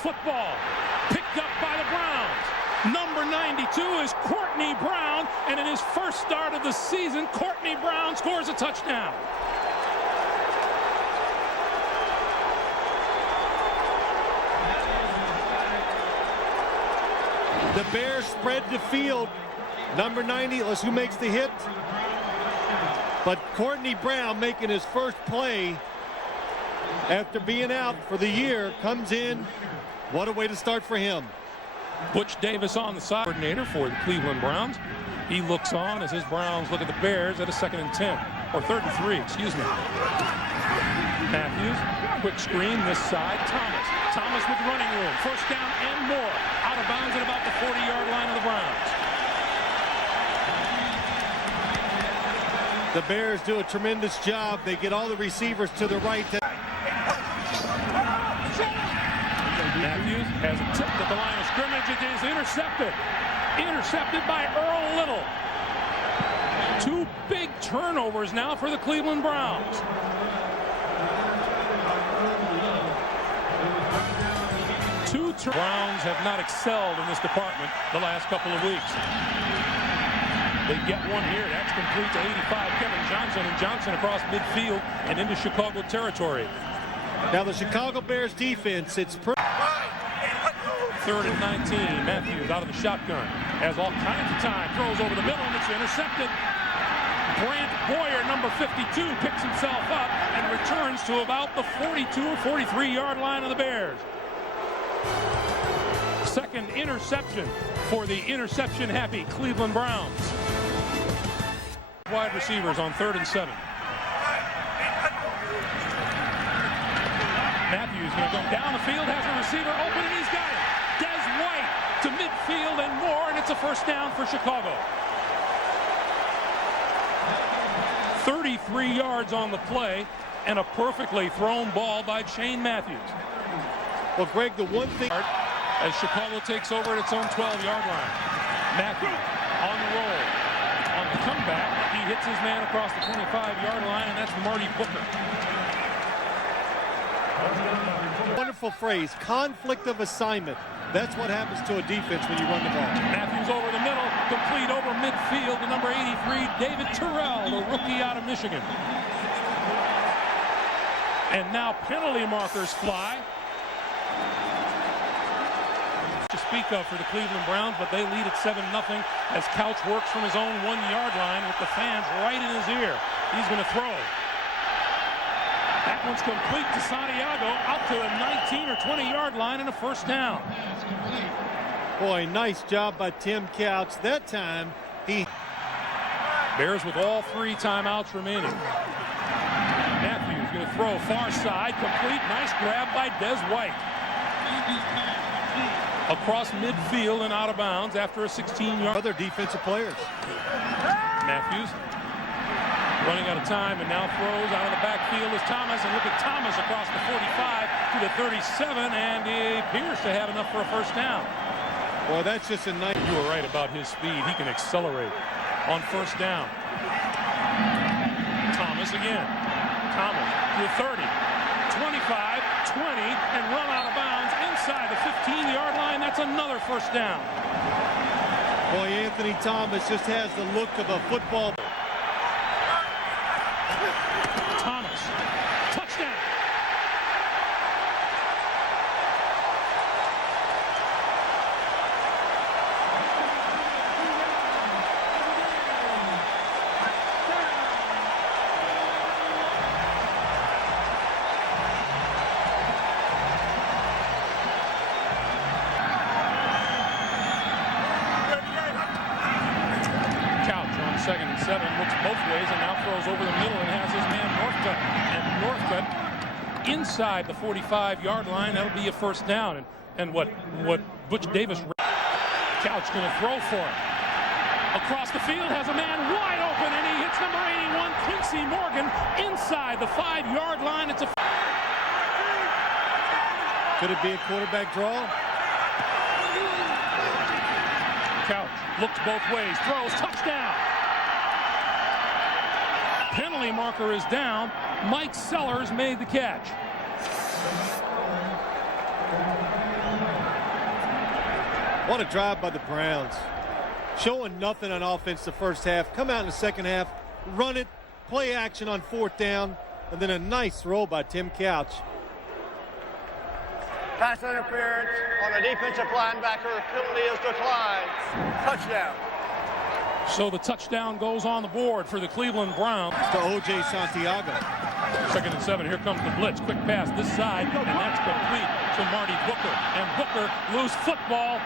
football. Picked up by the Browns. Number 92 is Courtney Brown, and in his first start of the season, Courtney Brown scores a touchdown. The Bears spread the field. Number 90, who makes the hit. But Courtney Brown, making his first play after being out for the year, comes in. What a way to start for him. Butch Davis on the side, coordinator for the Cleveland Browns. He looks on as his Browns look at the Bears at a 2nd and 10, or 3rd and 3, excuse me. Matthews, quick screen this side. Thomas with running room. First down and more. Out of bounds at about the 40-yard line of the Browns. The Bears do a tremendous job. They get all the receivers to the right. Matthews has a tip at the line of scrimmage. It is intercepted. Intercepted by Earl Little. 2 big turnovers now for the Cleveland Browns. Browns have not excelled in this department the last couple of weeks. They get one here. That's complete to 85. Kevin Johnson, and Johnson across midfield and into Chicago territory. Now the Chicago Bears defense, it's 3rd and 19. Matthews out of the shotgun. Has all kinds of time. Throws over the middle, and it's intercepted. Brant Boyer, number 52, picks himself up and returns to about the 42 or 43-yard line of the Bears. Second interception for the interception-happy Cleveland Browns. Wide receivers on 3rd and 7. Matthews going to go down the field, has a receiver open, and he's got it. Des White to midfield and more, and it's a first down for Chicago. 33 yards on the play, and a perfectly thrown ball by Shane Matthews. Well, Greg, the one thing... As Chicago takes over at its own 12-yard line. Matthews on the roll. On the comeback, he hits his man across the 25-yard line, and that's Marty Booker. Wonderful phrase, conflict of assignment. That's what happens to a defense when you run the ball. Matthews over the middle, complete over midfield to number 83, David Terrell, the rookie out of Michigan. And now penalty markers fly. To speak of for the Cleveland Browns, but they lead at 7-0 as Couch works from his own 1-yard line with the fans right in his ear. He's going to throw. That one's complete to Santiago out to the 19 or 20-yard line and a first down. Boy, nice job by Tim Couch. That time, he... Bears with all 3 timeouts remaining. Matthews going to throw far side, complete. Nice grab by Des White. Across midfield and out of bounds after a 16-yard. Other defensive players. Matthews running out of time and now throws out of the backfield is Thomas, and look at Thomas across the 45 to the 37, and he appears to have enough for a first down. Well, that's just a nice... You were right about his speed. He can accelerate on first down. Thomas again. Thomas to the 30, 25, 20, and run out of bounds inside the 15-yard line. That's another first down. Boy, Anthony Thomas just has the look of a football. Thomas, touchdown. Second and 7, looks both ways and now throws over the middle and has his man Northcutt. And Northcutt inside the 45-yard line. That'll be a first down. And what Butch Davis... Couch going to throw for him. Across the field has a man wide open, and he hits number 81, Quincy Morgan, inside the 5-yard line. It's a... Could it be a quarterback draw? Couch looks both ways, throws, touchdown. Penalty marker is down. Mike Sellers made the catch. What a drive by the Browns. Showing nothing on offense the first half. Come out in the second half, run it, play action on fourth down, and then a nice throw by Tim Couch. Pass interference on a defensive linebacker. Penalty is declined. Touchdown. So the touchdown goes on the board for the Cleveland Browns. To O.J. Santiago. 2nd and 7. Here comes the blitz. Quick pass this side, and that's complete to Marty Booker. And Booker lose football,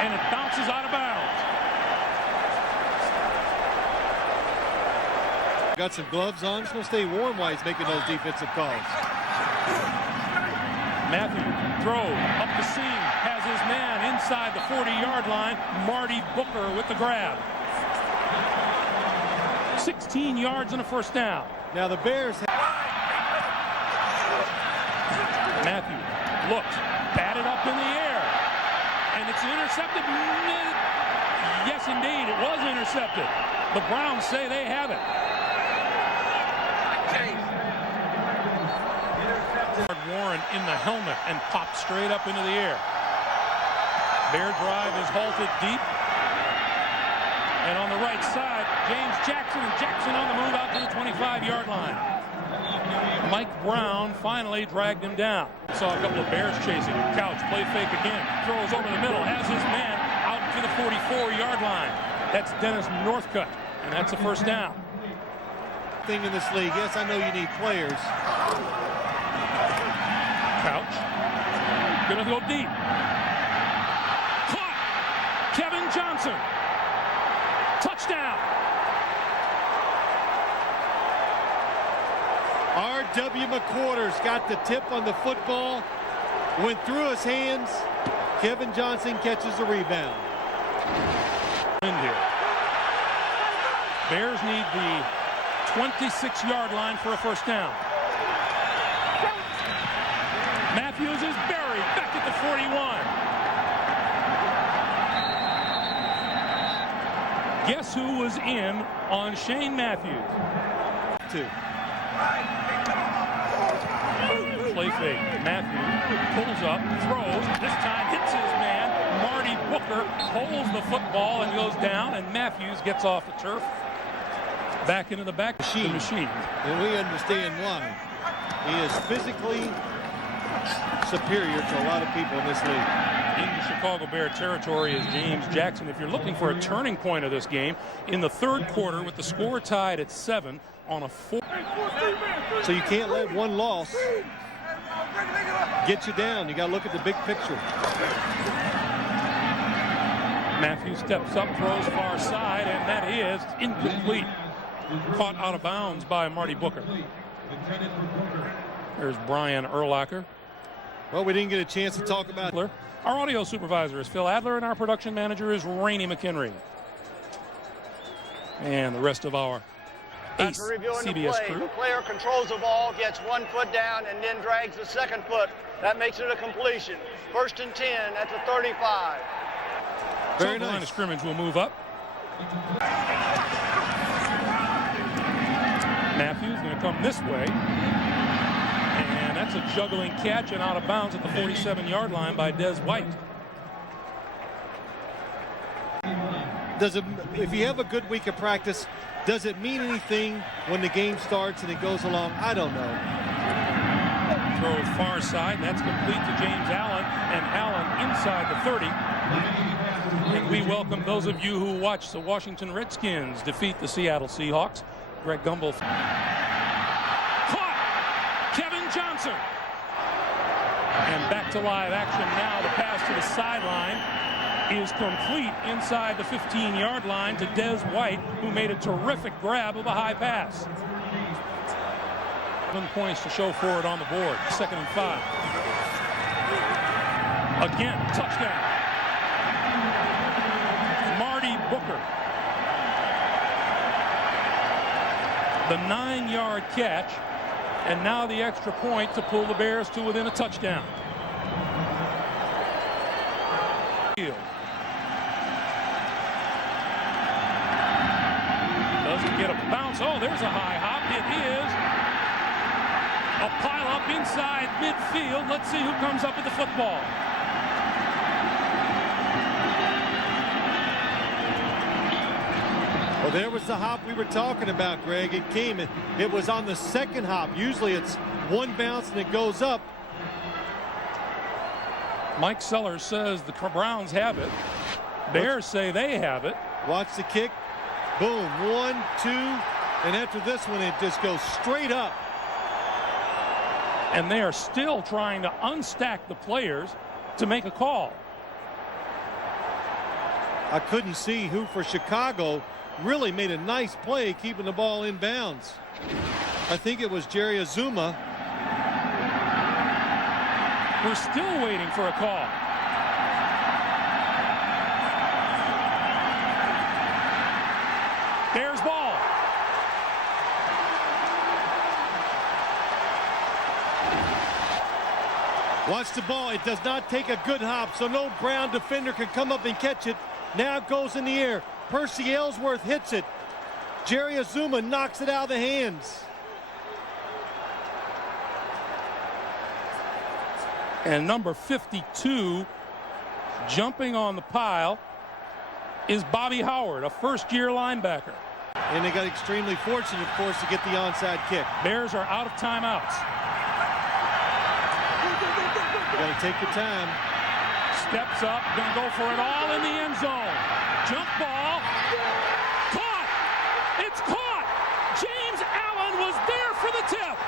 and it bounces out of bounds. Got some gloves on. He's going to stay warm while he's making those defensive calls. Matthew throws up the seam, has his man inside the 40-yard line. Marty Booker with the grab. 16 yards and a first down. Now the Bears Matthew looks, batted up in the air, and it's intercepted. Yes, indeed, it was intercepted. The Browns say they have it. Warren in the helmet and popped straight up into the air. Bear drive is halted deep. And on the right side, James Jackson. Jackson on the move out to the 25-yard line. Mike Brown finally dragged him down. Saw a couple of Bears chasing him. Couch, play fake again. Throws over the middle, has his man out to the 44-yard line. That's Dennis Northcutt, and that's a first down. thing in this league. Yes, I know you need players. Couch. Gonna go deep. Caught. Kevin Johnson. Touchdown. R.W. McQuarters got the tip on the football. Went through his hands. Kevin Johnson catches the rebound. In here. Bears need the 26-yard line for a first down. Matthews is buried back at the 41. Guess who was in on Shane Matthews? 2. Play fake. Matthews pulls up, throws, this time hits his man. Marty Booker holds the football and goes down, and Matthews gets off the turf. Back into the back of the machine. And we understand why. He is physically superior to a lot of people in this league. In Chicago Bear territory is James Jackson. If you're looking for a turning point of this game, in the third quarter with the score tied at 7 on a 4. So you can't let one loss get you down. You got to look at the big picture. Matthews steps up, throws far side, and that is incomplete. Caught out of bounds by Marty Booker. There's Brian Urlacher. Well, we didn't get a chance to talk about Our audio supervisor is Phil Adler, and our production manager is Rainey McHenry. And the rest of our ace CBS crew. The player controls the ball, gets 1 foot down, and then drags the second foot. That makes it a completion. 1st and 10 at the 35. Very nice. The line of scrimmage will move up. Matthews going to come this way. And that's a juggling catch and out of bounds at the 47-yard line by Des White. If you have a good week of practice, does it mean anything when the game starts and it goes along? I don't know. Throws far side, and that's complete to James Allen, and Allen inside the 30. And we welcome those of you who watch the Washington Redskins defeat the Seattle Seahawks. Greg Gumbel. Caught! Kevin Johnson! And back to live action now. The pass to the sideline is complete inside the 15-yard line to Des White, who made a terrific grab of a high pass. 7 points to show for it on the board. 2nd and 5. Again, touchdown. Marty Booker. The 9-yard catch, and now the extra point to pull the Bears to within a touchdown. Doesn't get a bounce. Oh, there's a high hop. It is a pile up inside midfield. Let's see who comes up with the football. Well, there was the hop we were talking about, Greg. It came. It was on the second hop. Usually it's one bounce and it goes up. Mike Sellers says the Browns have it. Bears say they have it. Watch the kick. Boom. 1, 2. And after this one, it just goes straight up. And they are still trying to unstack the players to make a call. I couldn't see who for Chicago really made a nice play keeping the ball in bounds. I think it was Jerry Azuma. We're still waiting for a call. Bears ball. Watch the ball. It does not take a good hop, so no Brown defender can come up and catch it. Now it goes in the air. Percy Ellsworth hits it. Jerry Azuma knocks it out of the hands. And number 52 jumping on the pile is Bobby Howard, a first-year linebacker. And they got extremely fortunate, of course, to get the onside kick. Bears are out of timeouts. You got to take your time. Steps up, gonna go for it all in the end zone. Jump ball. Caught! It's caught! James Allen was there for the tip.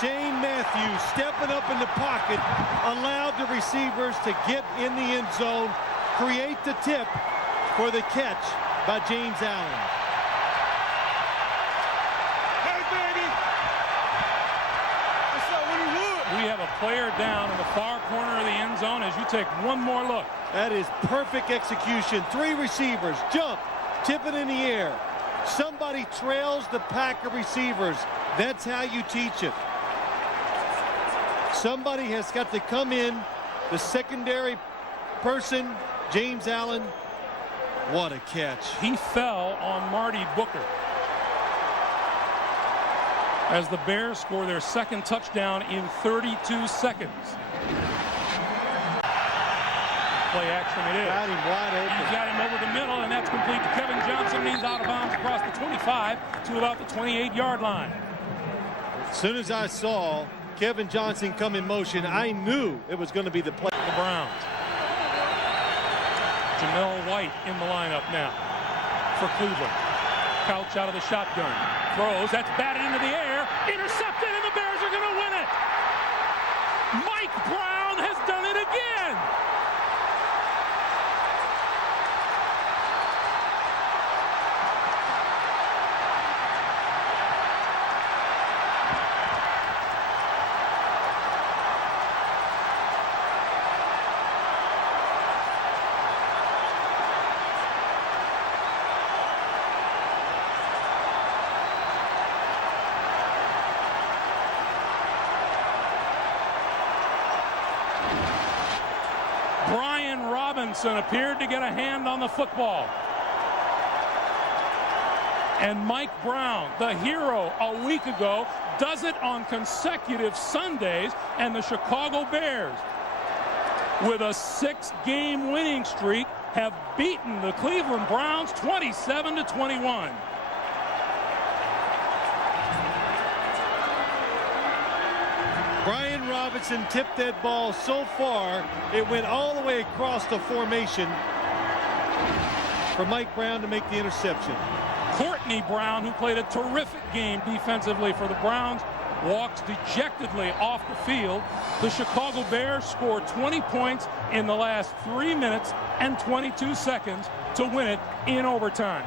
Shane Matthews stepping up in the pocket, allowed the receivers to get in the end zone, create the tip for the catch by James Allen. Hey, baby! What's up? What do you want? We have a player down in the far corner of the end zone as you take one more look. That is perfect execution. 3 receivers, jump, tip it in the air. Somebody trails the pack of receivers. That's how you teach it. Somebody has got to come in, the secondary person, James Allen. What a catch. He fell on Marty Booker. As the Bears score their second touchdown in 32 seconds. Play action it is. Got him wide open. He's got him over the middle, and that's complete to Kevin Johnson. He's out of bounds across the 25 to about the 28-yard line. As soon as I saw Kevin Johnson come in motion, I knew it was going to be the play. The Browns. Jamel White in the lineup now for Cleveland. Couch out of the shotgun. Throws. That's batted into the air. Intercepted, and the Bears are going to win it. Mike Brown has done it again. Brian Robinson appeared to get a hand on the football. And Mike Brown, the hero a week ago, does it on consecutive Sundays, and the Chicago Bears, with a 6-game winning streak, have beaten the Cleveland Browns 27-21. Brian Robinson tipped that ball so far, it went all the way across the formation for Mike Brown to make the interception. Courtney Brown, who played a terrific game defensively for the Browns, walks dejectedly off the field. The Chicago Bears scored 20 points in the last 3 minutes and 22 seconds to win it in overtime.